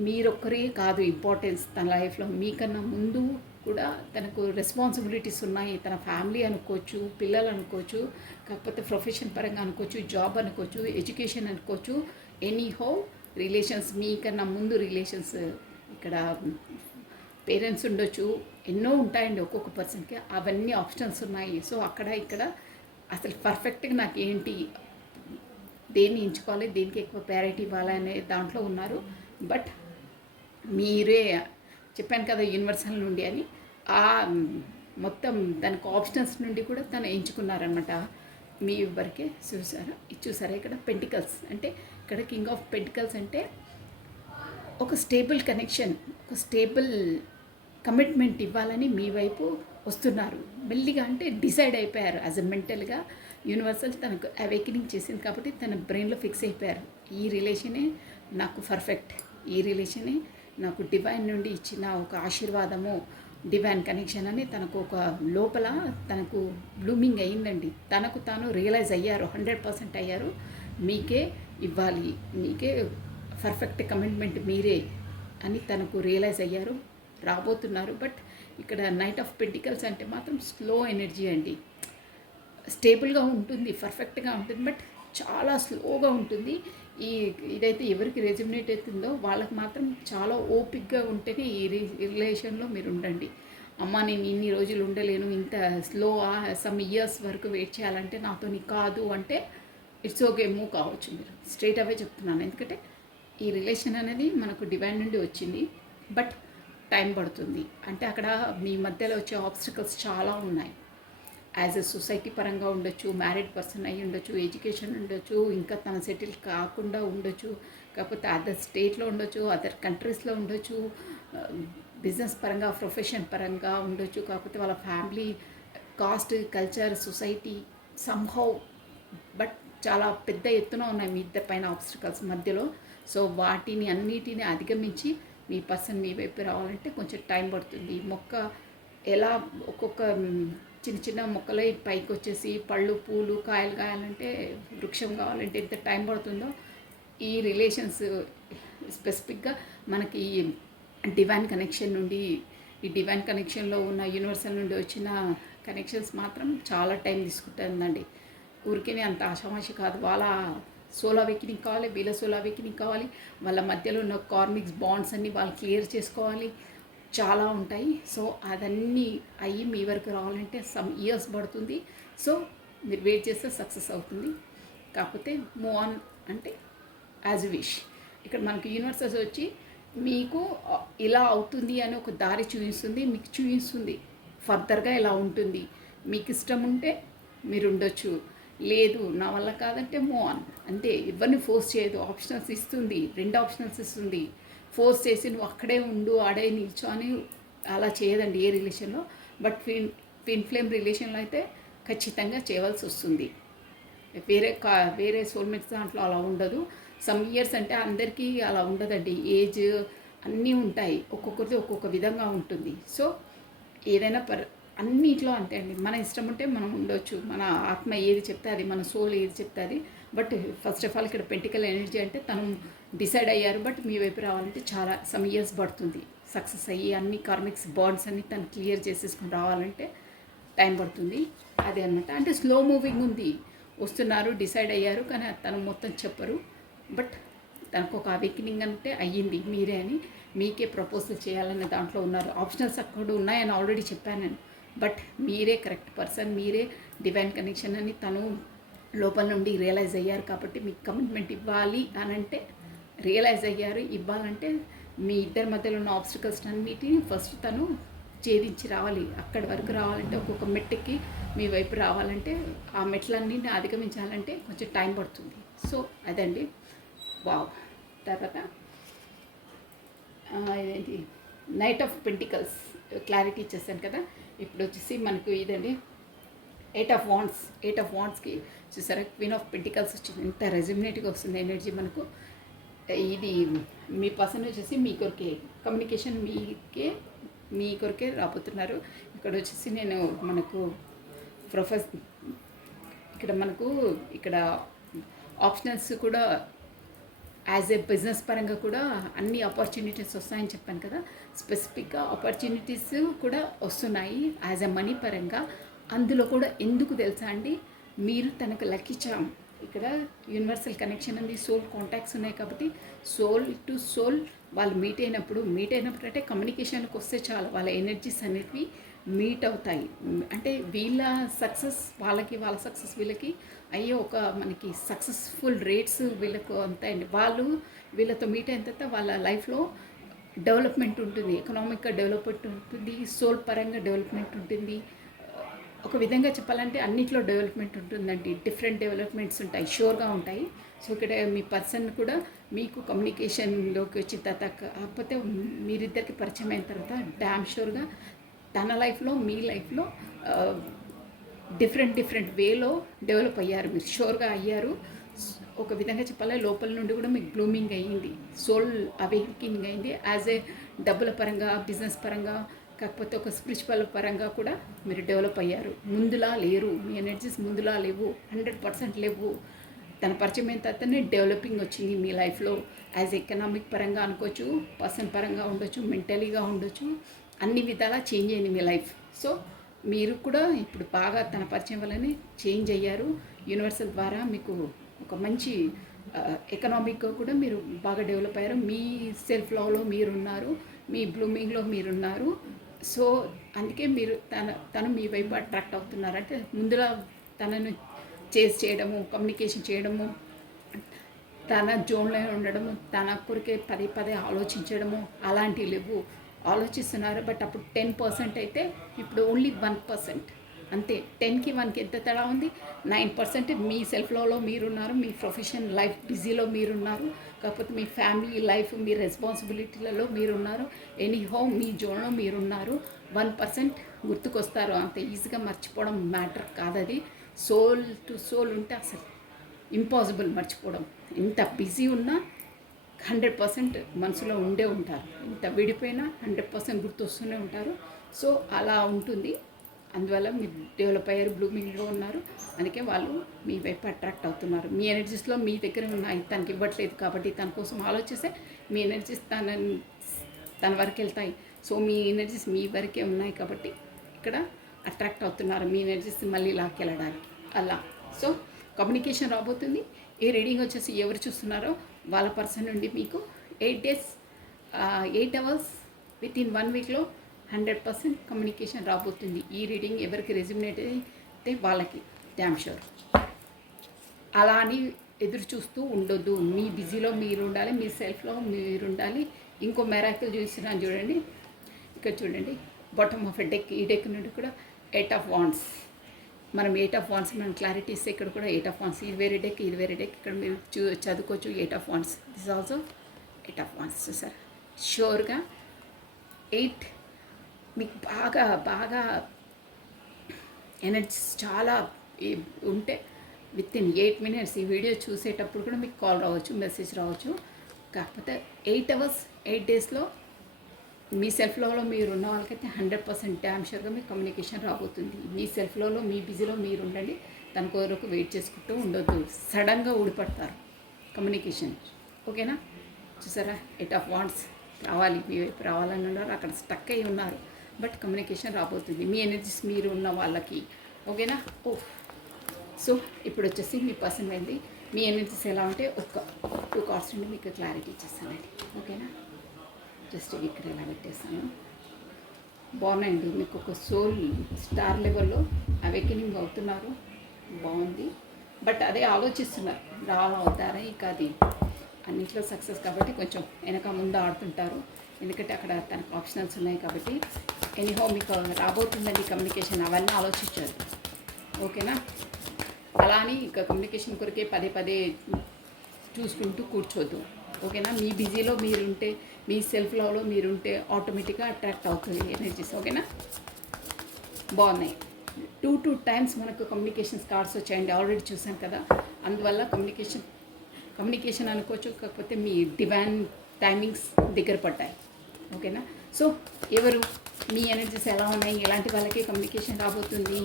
మీరొక్కరే కాదు ఇంపార్టెన్స్ తన లైఫ్లో, మీకన్నా ముందు కూడా తనకు రెస్పాన్సిబిలిటీస్ ఉన్నాయి. తన ఫ్యామిలీ అనుకోవచ్చు, పిల్లలు అనుకోవచ్చు, కాకపోతే ప్రొఫెషన్ పరంగా అనుకోవచ్చు, జాబ్ అనుకోవచ్చు, ఎడ్యుకేషన్ అనుకోవచ్చు, ఎనీ హౌ రిలేషన్స్, మీకన్నా ముందు రిలేషన్స్, ఇక్కడ పేరెంట్స్ ఉండొచ్చు, ఎన్నో ఉంటాయండి ఒక్కొక్క పర్సన్కి, అవన్నీ ఆప్షన్స్ ఉన్నాయి. సో అక్కడ ఇక్కడ అసలు పర్ఫెక్ట్గా నాకు ఏంటి, దేన్ని ఎంచుకోవాలి, దేనికి ఎక్కువ ప్రయారిటీ ఇవ్వాలి అనే దాంట్లో ఉన్నారు. బట్ మీరే చెప్పాను కదా యూనివర్సల్ నుండి అని, ఆ మొత్తం దానికి ఆప్షన్స్ నుండి కూడా తను ఎంచుకున్నారనమాట. మీ వరకే చూసారా ఇక్కడ పెంటికల్స్ అంటే, ఇక్కడ కింగ్ ఆఫ్ పెంటికల్స్ అంటే ఒక స్టేబుల్ కనెక్షన్, ఒక స్టేబుల్ కమిట్మెంట్ ఇవ్వాలని మీ వైపు వస్తున్నారు మెల్లిగా. అంటే డిసైడ్ అయిపోయారు యాజ్ ఎ మెంటల్గా. యూనివర్సల్ తనకు అవేకనింగ్ చేసింది కాబట్టి తన బ్రెయిన్లో ఫిక్స్ అయిపోయారు, ఈ రిలేషనే నాకు పర్ఫెక్ట్, ఈ రిలేషనే నాకు డివైన్ నుండి ఇచ్చిన ఒక ఆశీర్వాదము, డివైన్ కనెక్షన్ అని తనకు ఒక లోపల తనకు బ్లూమింగ్ అయ్యిందండి. తనకు తాను రియలైజ్ అయ్యారు, 100% అయ్యారు. మీకే ఇవ్వాలి, మీకే పర్ఫెక్ట్ కమిట్మెంట్ మీరే అని తనకు రియలైజ్ అయ్యారు, రాబోతున్నారు. బట్ ఇక్కడ నైట్ ఆఫ్ పెంటికల్స్ అంటే మాత్రం స్లో ఎనర్జీ అండి. స్టేబుల్గా ఉంటుంది, పర్ఫెక్ట్గా ఉంటుంది, బట్ చాలా స్లోగా ఉంటుంది. ఇదైతే ఎవరికి రెజ్యుమినేట్ అవుతుందో వాళ్ళకి మాత్రం చాలా ఓపిక్గా ఉంటేనే ఈ రిలేషన్లో మీరు ఉండండి. అమ్మ నేను ఇన్ని రోజులు ఉండలేను, ఇంత స్లో సమ్ ఇయర్స్ వరకు వెయిట్ చేయాలంటే నాతో కాదు అంటే ఇట్స్ ఓకే, మూవ్ కావచ్చు. మీరు స్ట్రైట్ అవే చెప్తున్నాను, ఎందుకంటే ఈ రిలేషన్ అనేది మనకు డివైన్ నుండి వచ్చింది, బట్ టైం పడుతుంది. అంటే అక్కడ మీ మధ్యలో వచ్చే ఆబ్స్టికల్స్ చాలా ఉన్నాయి. యాజ్ ఎ సొసైటీ పరంగా ఉండొచ్చు, మ్యారీడ్ పర్సన్ అయ్యి ఉండొచ్చు, ఎడ్యుకేషన్ ఉండొచ్చు, ఇంకా తన సెటిల్ కాకుండా ఉండొచ్చు, కాకపోతే అదర్ స్టేట్లో ఉండొచ్చు, అదర్ కంట్రీస్లో ఉండొచ్చు, బిజినెస్ పరంగా ప్రొఫెషన్ పరంగా ఉండొచ్చు, కాకపోతే వాళ్ళ family, cost, culture, society somehow, but చాలా పెద్ద ఎత్తున ఉన్నాయి మీ ఇద్దరి పైన ఆబ్స్టికల్స్ మధ్యలో. సో వాటిని అన్నిటిని అధిగమించి మీ పర్సన్ మీ వైపు రావాలంటే కొంచెం టైం పడుతుంది. మొక్క ఎలా ఒక్కొక్క చిన్న చిన్న మొక్కలు పైకి వచ్చేసి పళ్ళు, పూలు, కాయలు కాయాలంటే, వృక్షం కావాలంటే ఎంత టైం పడుతుందో, ఈ రిలేషన్స్ స్పెసిఫిక్గా మనకి డివైన్ కనెక్షన్ నుండి, ఈ డివైన్ కనెక్షన్లో ఉన్న యూనివర్సల్ నుండి వచ్చిన కనెక్షన్స్ మాత్రం చాలా టైం తీసుకుంటుందండి. ఊరికే అంత ఆషామాషి కాదు. వాళ్ళ సోల్ అవేకనింగ్ కావాలి, వీళ్ళ సోల్ అవేకనింగ్ కావాలి, వాళ్ళ మధ్యలో ఉన్న కార్మిక్స్ బాండ్స్ అన్నీ వాళ్ళు క్లియర్ చేసుకోవాలి, చాలా ఉంటాయి. సో అదన్నీ అయ్యి మీ వరకు రావాలంటే సమ్ ఇయర్స్ పడుతుంది. సో మీరు వెయిట్ చేస్తే సక్సెస్ అవుతుంది. కాకపోతే మూవ్ ఆన్ అంటే యాజ్ విష్. ఇక్కడ మనకి యూనివర్సెస్ వచ్చి మీకు ఇలా అవుతుంది అని ఒక దారి చూపిస్తుంది, మీకు చూపిస్తుంది ఫర్దర్గా ఇలా ఉంటుంది. మీకు ఇష్టం ఉంటే మీరు ఉండొచ్చు, లేదు నా వల్ల కాదంటే మూవ్ ఆన్ అంతే. ఎవరిని ఫోర్స్ చేయదు, ఆప్షనల్స్ ఇస్తుంది, 2 ఆప్షనల్స్ ఇస్తుంది. ఫోర్స్ చేసి నువ్వు అక్కడే ఉండు, ఆడే నిల్చో అని అలా చేయదండి ఏ రిలేషన్లో. బట్ ట్విన్ ఫ్లేమ్ రిలేషన్లో అయితే ఖచ్చితంగా చేయవలసి వస్తుంది. వేరే సోల్మేట్స్ దాంట్లో అలా ఉండదు. సమ్ ఇయర్స్ అంటే అందరికీ అలా ఉండదండి, ఏజ్ అన్నీ ఉంటాయి, ఒక్కొక్కరిది ఒక్కొక్క విధంగా ఉంటుంది. సో ఏదైనా అన్నిట్లో అంతే అండి. మన ఇష్టం ఉంటే మనం ఉండొచ్చు, మన ఆత్మ ఏది చెప్తే అది, మన సోల్ ఏది చెప్తే అది. బట్ ఫస్ట్ ఆఫ్ ఆల్ ఇక్కడ పెంటికల్ ఎనర్జీ అంటే తను డిసైడ్ అయ్యారు, బట్ మీ వైపు రావాలంటే చాలా సమ్ ఇయర్స్ పడుతుంది. సక్సెస్ అయ్యి అన్ని కార్మిక్స్ బాండ్స్ అన్ని తను క్లియర్ చేసేసుకుని రావాలంటే టైం పడుతుంది. అదే అనమాట. అంటే స్లో మూవింగ్ ఉంది, వస్తున్నారు, డిసైడ్ అయ్యారు, కానీ తను మొత్తం చెప్పరు. బట్ తనకు ఒక అవేకనింగ్ అంటే అయ్యింది మీరే అని, మీకే ప్రపోజల్ చేయాలనే దాంట్లో ఉన్నారు. ఆప్షనల్స్ అక్కడ ఉన్నాయని ఆల్రెడీ చెప్పాను నేను, బట్ మీరే కరెక్ట్ పర్సన్, మీరే డివైన్ కనెక్షన్ అని తను లోపల నుండి రియలైజ్ అయ్యారు. కాబట్టి మీకు కమిట్మెంట్ ఇవ్వాలి అని అంటే రియలైజ్ అయ్యారు. ఇవ్వాలంటే మీ ఇద్దరి మధ్యలో ఉన్న ఆబ్స్టికల్స్ అన్నిటిని ఫస్ట్ తను ఛేదించి రావాలి. అక్కడి వరకు రావాలంటే ఒక్కొక్క మెట్టుకి మీ వైపు రావాలంటే, ఆ మెట్లన్నింటిని అధిగమించాలంటే కొంచెం టైం పడుతుంది. సో అదండి. వావ్. తర్వాత ఇదేంటి, నైట్ ఆఫ్ పెంటికల్స్ క్లారిటీ ఇచ్చేసాను కదా. ఇప్పుడు వచ్చేసి మనకు ఇదండి ఎయిట్ ఆఫ్ వాండ్స్కి చూసారా క్వీన్ ఆఫ్ పెంటికల్స్ వచ్చింది. ఎంత రెజిమినేట్గా వస్తుంది ఎనర్జీ మనకు. ఇది మీ పర్సన్ వచ్చేసి మీ కొరికే కమ్యూనికేషన్ మీ కొరికే రాబోతున్నారు. ఇక్కడ వచ్చేసి నేను మనకు ఇక్కడ ఆప్షనల్స్ కూడా యాజ్ ఏ బిజినెస్ పరంగా కూడా అన్ని ఆపర్చునిటీస్ వస్తాయని చెప్పాను కదా. స్పెసిఫిక్గా ఆపర్చునిటీస్ కూడా వస్తున్నాయి యాజ్ ఎ మనీ పరంగా. అందులో కూడా ఎందుకు తెలుసా అండి, మీరు తనకు లక్కీ చామ్, ఇక్కడ యూనివర్సల్ కనెక్షన్ ఉంది, సోల్ కాంటాక్ట్స్ ఉన్నాయి కాబట్టి సోల్ టు సోల్ వాళ్ళు మీట్ అయినప్పుడు అంటే కమ్యూనికేషన్కి వస్తే చాలు వాళ్ళ ఎనర్జీస్ అనేవి మీట్ అవుతాయి. అంటే వీళ్ళ సక్సెస్ వాళ్ళ సక్సెస్ వీళ్ళకి అయ్యే ఒక మనకి సక్సెస్ఫుల్ రేట్స్ వీళ్ళకు అంతాయండి. వాళ్ళు వీళ్ళతో మీట్ అయిన తర్వాత వాళ్ళ లైఫ్లో డెవలప్మెంట్ ఉంటుంది, ఎకనామిక్గా డెవలప్మెంట్ ఉంటుంది, సోల్ పరంగా డెవలప్మెంట్ ఉంటుంది. ఒక విధంగా చెప్పాలంటే అన్నిట్లో డెవలప్మెంట్ ఉంటుందండి. డిఫరెంట్ డెవలప్మెంట్స్ ఉంటాయి, షూర్గా ఉంటాయి. సో ఇక్కడ మీ పర్సన్ కూడా మీకు కమ్యూనికేషన్లోకి వచ్చిన తర్వాత కాకపోతే మీరిద్దరికి పరిచయం అయిన తర్వాత డ్యామ్ షూర్గా తన లైఫ్లో మీ లైఫ్లో డిఫరెంట్ వేలో డెవలప్ అయ్యారు. మీరు షూర్గా అయ్యారు. ఒక విధంగా చెప్పాలి లోపల నుండి కూడా మీకు బ్లూమింగ్ అయ్యింది, సోల్ అవేకింగ్ అయింది. యాజ్ ఏ డబ్బుల పరంగా, బిజినెస్ పరంగా, కాకపోతే ఒక స్పిరిచువల్ పరంగా కూడా మీరు డెవలప్ అయ్యారు. ముందులా లేరు, మీ ఎనర్జీస్ ముందులా లేవు, 100% లేవు. తన పరిచయం అయిన తర్వాతనే డెవలపింగ్ వచ్చింది మీ లైఫ్లో. యాజ్ ఎకనామిక్ పరంగా అనుకోవచ్చు, పర్సన్ పరంగా ఉండొచ్చు, మెంటలీగా ఉండొచ్చు, అన్ని విధాలా చేంజ్ అయింది మీ లైఫ్. సో మీరు కూడా ఇప్పుడు బాగా తన పరిచయం వల్లనే చేంజ్ అయ్యారు. యూనివర్సల్ ద్వారా మీకు ఒక మంచి ఎకనామిక్గా కూడా మీరు బాగా డెవలప్ అయ్యారు. మీ సెల్ఫ్ లవ్లో మీరున్నారు, మీ బ్లూమింగ్లో మీరున్నారు. సో అందుకే మీరు తను మీ వైపు అట్రాక్ట్ అవుతున్నారు. అంటే ముందులా తనను చేజ్ చేయడము, కమ్యూనికేషన్ చేయడము, తన జోన్లో ఉండడము, తన కొరికే పదే ఆలోచించడము అలాంటివి లేవు. ఆలోచిస్తున్నారు, బట్ అప్పుడు 10% అయితే ఇప్పుడు ఓన్లీ 1%. అంతే. 10కి 1కి ఎంత తేడా ఉంది? 9% మీ సెల్ఫ్ లవ్లో మీరున్నారు, మీ ప్రొఫెషన్ లైఫ్ బిజీలో మీరున్నారు, కాకపోతే మీ ఫ్యామిలీ లైఫ్ మీ రెస్పాన్సిబిలిటీలలో మీరున్నారు, ఎనీహౌ మీ జోన్లో మీరున్నారు. 1% గుర్తుకొస్తారు. అంత ఈజీగా మర్చిపోవడం మ్యాటర్ కాదది. సోల్ టు సోల్ ఉంటే అసలు ఇంపాసిబుల్ మర్చిపోవడం. ఎంత బిజీ ఉన్నా 100% మనసులో ఉండే ఉంటారు. ఇంత విడిపోయినా 100% గుర్తొస్తూనే ఉంటారు. సో అలా ఉంటుంది. అందువల్ల మీరు డెవలప్ అయ్యారు, బ్లూమింగ్లో ఉన్నారు. అందుకే వాళ్ళు మీ వైపు అట్రాక్ట్ అవుతున్నారు. మీ ఎనర్జీస్లో మీ దగ్గర ఉన్నాయి, తనకి ఇవ్వట్లేదు కాబట్టి తన కోసం ఆలోచిస్తే మీ ఎనర్జీస్ తన వరకు వెళ్తాయి. సో మీ ఎనర్జీస్ మీ వరకే ఉన్నాయి కాబట్టి ఇక్కడ అట్రాక్ట్ అవుతున్నారు మీ ఎనర్జీస్ మళ్ళీ లాక్కెళ్ళడానికి అలా. సో కమ్యూనికేషన్ రాబోతుంది. ఈ రీడింగ్ వచ్చేసి ఎవరు చూస్తున్నారో వాళ్ళ పర్సన్ నుండి మీకు 8 days 8 hours వితిన్ 1 weekలో 100% కమ్యూనికేషన్ రాబోతుంది. ఈ రీడింగ్ ఎవరికి రెజ్యూమినేట్ అయితే వాళ్ళకి డ్యామ్ షూర్. అలా అని ఎదురు చూస్తూ ఉండొద్దు. మీ బిజీలో మీరు ఉండాలి, మీ సెల్ఫ్లో మీరు ఉండాలి. ఇంకో మెరాకిల్ చూస్తున్నాను చూడండి. ఇక్కడ చూడండి, బాటమ్ ఆఫ్ ఎ డెక్. ఈ డెక్ నుండి కూడా 8 of wands. మనం 8 of wands మనం క్లారిటీ ఇస్తే ఇక్కడ కూడా 8 of wands. ఇది వేరే డెక్, ఇది వేరే డెక్. ఇక్కడ మీరు చదువుకోవచ్చు 8 of wands. This also 8 of wands. Sir షూర్గా 8 మీకు బాగా ఎనర్జీస్ చాలా ఉంటే వితిన్ 8 minutes ఈ వీడియో చూసేటప్పుడు కూడా మీకు కాల్ రావచ్చు, మెసేజ్ రావచ్చు. కాకపోతే 8 hours 8 daysలో మీ సెల్ఫ్లో మీరు ఉన్న వాళ్ళకైతే 100% డ్యామ్ షూర్గా మీ కమ్యూనికేషన్ రాబోతుంది. మీ సెల్ఫ్లో మీ బిజీలో మీరు ఉండండి. తన కొరకు వెయిట్ చేసుకుంటూ ఉండొద్దు. సడన్గా ఊడిపడతారు కమ్యూనికేషన్. ఓకేనా? చూసారా 8 of wands రావాలి, మీ వైపు రావాలని ఉన్నారు, అక్కడ స్టక్ అయి ఉన్నారు. బట్ కమ్యూనికేషన్ రాబోతుంది మీ ఎనర్జీస్ మీరు ఉన్న వాళ్ళకి. ఓకేనా? సో ఇప్పుడు వచ్చేసి మీ పర్సన్ వెళ్ళి మీ ఎనర్జీస్ ఎలా ఉంటే ఒక 2 cards నుండి మీకు క్లారిటీ ఇచ్చేస్తానండి. ఓకేనా? జస్ట్ ఇక్కడ ఎలా పెట్టేస్తాను. బాగున్నాయండి. మీకు ఒక సోల్ స్టార్ లెవెల్లో అవేకెనింగ్ అవుతున్నారు. బాగుంది. బట్ అదే ఆలోచిస్తున్నారు అవుతారా ఇక అది అన్నింటిలో సక్సెస్ కాబట్టి కొంచెం వెనక ముందు ఆడుతుంటారు. ఎందుకంటే అక్కడ తనకు ఆప్షనల్స్ ఉన్నాయి కాబట్టి. ఎనీహో మీకు రాబోతుందండి కమ్యూనికేషన్. అవన్నీ ఆలోచించారు. ఓకేనా? అలా అని ఇక కమ్యూనికేషన్ కొరికే పదే చూసుకుంటూ కూర్చోద్దు. ఓకేనా? మీ బిజీలో మీరుంటే, మీ సెల్ఫ్ లవ్లో మీరుంటే ఆటోమేటిక్గా అట్రాక్ట్ అవుతుంది ఎనర్జీస్. ఓకేనా? బాగున్నాయి. టూ టైమ్స్ మనకు కమ్యూనికేషన్స్ కార్డ్స్ వచ్చాయండి, ఆల్రెడీ చూసాను కదా. అందువల్ల కమ్యూనికేషన్ అనుకోవచ్చు, కాకపోతే మీ డివైన్ టైమింగ్స్ దగ్గర పడ్డాయి. ఓకేనా. సో ఎవరు మీ ఎనర్జీస్ ఎలా ఉన్నాయి, ఎలాంటి వాళ్ళకి కమ్యూనికేషన్ రాబోతుంది,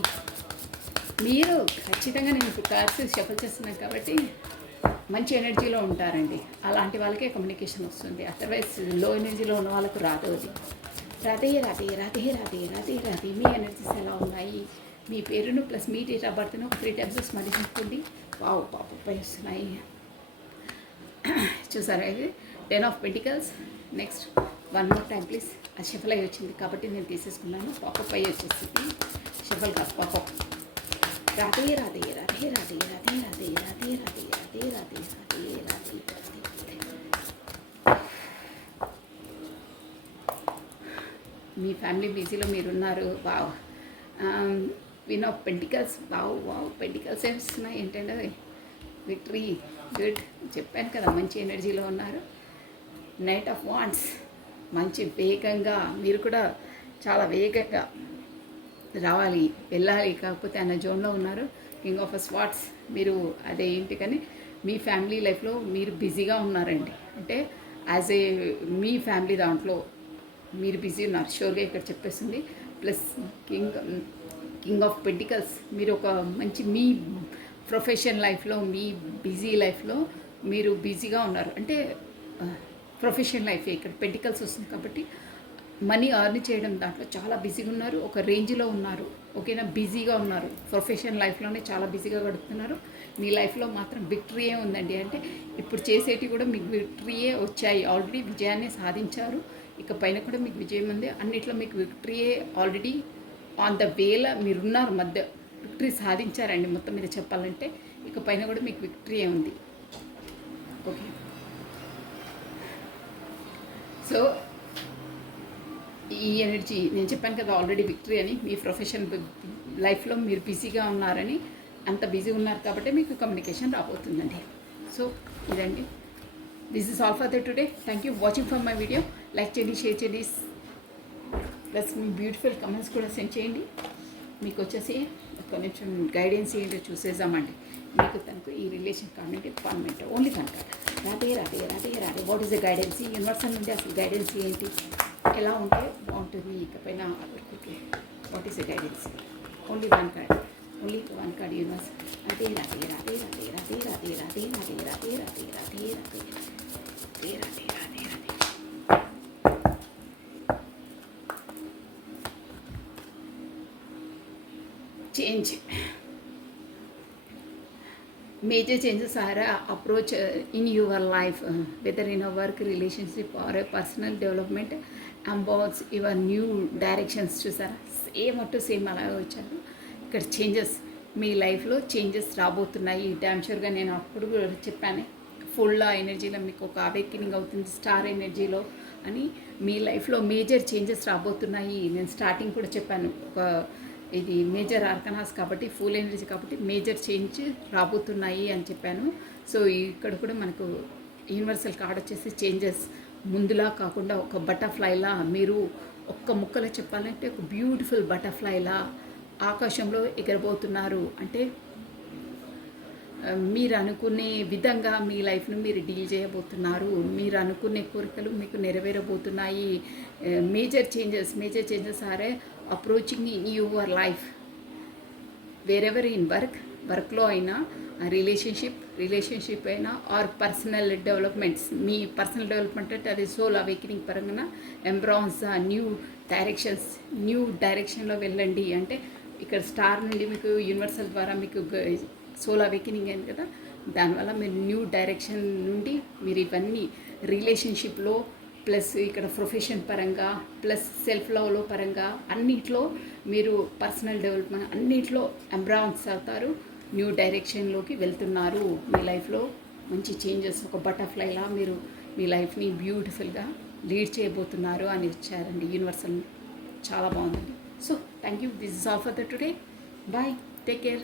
మీరు ఖచ్చితంగా నేను ఇప్పుడు కార్డ్స్ షఫల్ చేస్తున్నాను కాబట్టి మంచి ఎనర్జీలో ఉంటారండి. అలాంటి వాళ్ళకే కమ్యూనికేషన్ వస్తుంది. అదర్వైజ్ లో ఎనర్జీలో ఉన్న వాళ్ళకు రాదు. అది రాధే రాధే రాధే రాధే రాధే రాధే. మీ ఎనర్జీస్ ఎలా ఉన్నాయి, మీ పేరును ప్లస్ మీ డేట్ ఆఫ్ బర్త్ను 3 times స్మరించుకోండి. వావ్ పాపపై వస్తున్నాయి చూసారా. ఇది 10 of Pentacles. Next 1 more time please. అది షఫల్ అయ్యి వచ్చింది కాబట్టి నేను తీసేసుకున్నాను. పాపపై వచ్చేసింది, షఫల్ కాదు పాప. రాధే రాధే రాధే రాధే రాధే రాధే రాధే రాధే రాధే రాధే రాధే రాధే రాధే. మీ ఫ్యామిలీ బిజీలో మీరున్నారు. Wow. Queen of pentacles. Wow wow pentacles వస్తున్నాయి. ఏంటంటే విక్టరీ, గుడ్. చెప్పాను కదా మంచి ఎనర్జీలో ఉన్నారు. Knight of wands. మంచి వేగంగా మీరు కూడా చాలా వేగంగా రావాలి, వెళ్ళాలి, కాకపోతే అన్న జోన్లో ఉన్నారు. King of swords. మీరు అదే ఏంటి కానీ మీ ఫ్యామిలీ లైఫ్లో మీరు బిజీగా ఉన్నారండి. అంటే యాజ్ ఏ మీ ఫ్యామిలీ దాంట్లో మీరు బిజీ ఉన్నారు షూర్గా ఇక్కడ చెప్పేస్తుంది. Plus king of pentacles. మీరు ఒక మంచి మీ ప్రొఫెషన్ లైఫ్లో, మీ బిజీ లైఫ్లో మీరు బిజీగా ఉన్నారు. అంటే ప్రొఫెషన్ లైఫ్ ఇక్కడ పెంటికల్స్ వస్తుంది కాబట్టి మనీ అర్న్ చేయడం దాంట్లో చాలా బిజీగా ఉన్నారు, ఒక రేంజ్లో ఉన్నారు. ఓకేనా. బిజీగా ఉన్నారు, ప్రొఫెషన్ లైఫ్లోనే చాలా బిజీగా గడుపుతున్నారు. మీ లైఫ్లో మాత్రం విక్టరీయే ఉందండి. అంటే ఇప్పుడు చేసేటివి కూడా మీకు విక్టరీయే వచ్చాయి. ఆల్రెడీ విజయాన్ని సాధించారు. ఇక పైన కూడా మీకు విజయం ఉంది. అన్నిట్లో మీకు విక్టరీయే ఆల్రెడీ ఆన్ ద వేల మీరున్నారు. మధ్య విక్టరీ సాధించారండి మొత్తం మీద చెప్పాలంటే. ఇక పైన కూడా మీకు విక్టరీయే ఉంది. ఓకే. సో ఈ ఎనర్జీ నేను చెప్పాను కదా ఆల్రెడీ విక్టరీ అని. మీ ప్రొఫెషన్ లైఫ్లో మీరు బిజీగా ఉన్నారని, అంత బిజీ ఉన్నారు కాబట్టి మీకు కమ్యూనికేషన్ రాబోతుందండి. సో ఇదండి. This is all for the today. Thank you watching for my video. Like చేయండి, షేర్ చేయండి, ప్లస్ మీ బ్యూటిఫుల్ కమెంట్స్ కూడా సెండ్ చేయండి. మీకు వచ్చేసి కొంచెం గైడెన్స్ ఏంటో చూసేద్దామండి. మీకు తనకు ఈ రిలేషన్ కామెంట్ 1 minute ఓన్లీ తనక Radhe Radhe Radhe Radhe. What is the guidance universal నుండి? అసలు గైడెన్స్ ఏంటి, ఎలా ఉంటే బాగుంటుంది ఇకపైన వరకు? What is the guidance? Only 1 card, only 1 card universe. Radhe Radhe Radhe Radhe Radhe Radhe Radhe Radhe Radhe Radhe Radhe Radhe Radhe Radhe Radhe Radhe. Change. Major changes are approach in your life, whether in a work, relationship or a personal development, involves your new directions. చూసారా, same to same అలాగే వచ్చారు. ఇక్కడ changes మీ లైఫ్లో changes రాబోతున్నాయి. Dam షూర్గా నేను అప్పుడు చెప్పాను, full ఎనర్జీలో మీకు ఒక అవేకినింగ్ అవుతుంది, స్టార్ ఎనర్జీలో అని. మీ లైఫ్లో మేజర్ చేంజెస్ రాబోతున్నాయి. నేను స్టార్టింగ్ కూడా చెప్పాను, ఒక ఇది మేజర్ ఆర్కనాస్ కాబట్టి, ఫుల్ ఎనర్జీ కాబట్టి మేజర్ చేంజ్ రాబోతున్నాయి అని చెప్పాను. సో ఇక్కడ కూడా మనకు యూనివర్సల్ కార్డ్ వచ్చేసి చేంజెస్ ముందులా కాకుండా ఒక బటర్ఫ్లైలా, మీరు ఒక్క ముక్కలో చెప్పాలంటే ఒక బ్యూటిఫుల్ బటర్ఫ్లైలా ఆకాశంలో ఎగరబోతున్నారు. అంటే మీరు అనుకునే విధంగా మీ లైఫ్ను మీరు డీల్ చేయబోతున్నారు. మీరు అనుకునే కోరికలు మీకు నెరవేరబోతున్నాయి. Major changes are approaching in your life, wherever in వర్క్లో అయినా, రిలేషన్షిప్ అయినా, ఆర్ పర్సనల్ డెవలప్మెంట్స్. మీ పర్సనల్ డెవలప్మెంట్ అంటే అది సోల్ అవేకినింగ్ పరంగా ఎంబ్రాన్స్ న్యూ డైరెక్షన్లో వెళ్ళండి. అంటే ఇక్కడ స్టార్ నుండి మీకు యూనివర్సల్ ద్వారా మీకు సోల్ అవేకినింగ్ అయింది కదా, దానివల్ల మీరు న్యూ డైరెక్షన్ నుండి మీరు ఇవన్నీ రిలేషన్షిప్లో, ప్లస్ ఇక్కడ ప్రొఫెషన్ పరంగా, ప్లస్ సెల్ఫ్ లవ్లో పరంగా, అన్నిట్లో మీరు పర్సనల్ డెవలప్మెంట్ అన్నిట్లో ఎంబ్రాన్స్ అవుతారు. న్యూ డైరెక్షన్లోకి వెళ్తున్నారు. మీ లైఫ్లో మంచి చేంజెస్, ఒక బటర్ఫ్లైలా మీరు మీ లైఫ్ని బ్యూటిఫుల్గా లీడ్ చేయబోతున్నారు అని ఇచ్చారండి యూనివర్సల్. చాలా బాగుందండి. So thank you. This is all for the today. Bye, take care.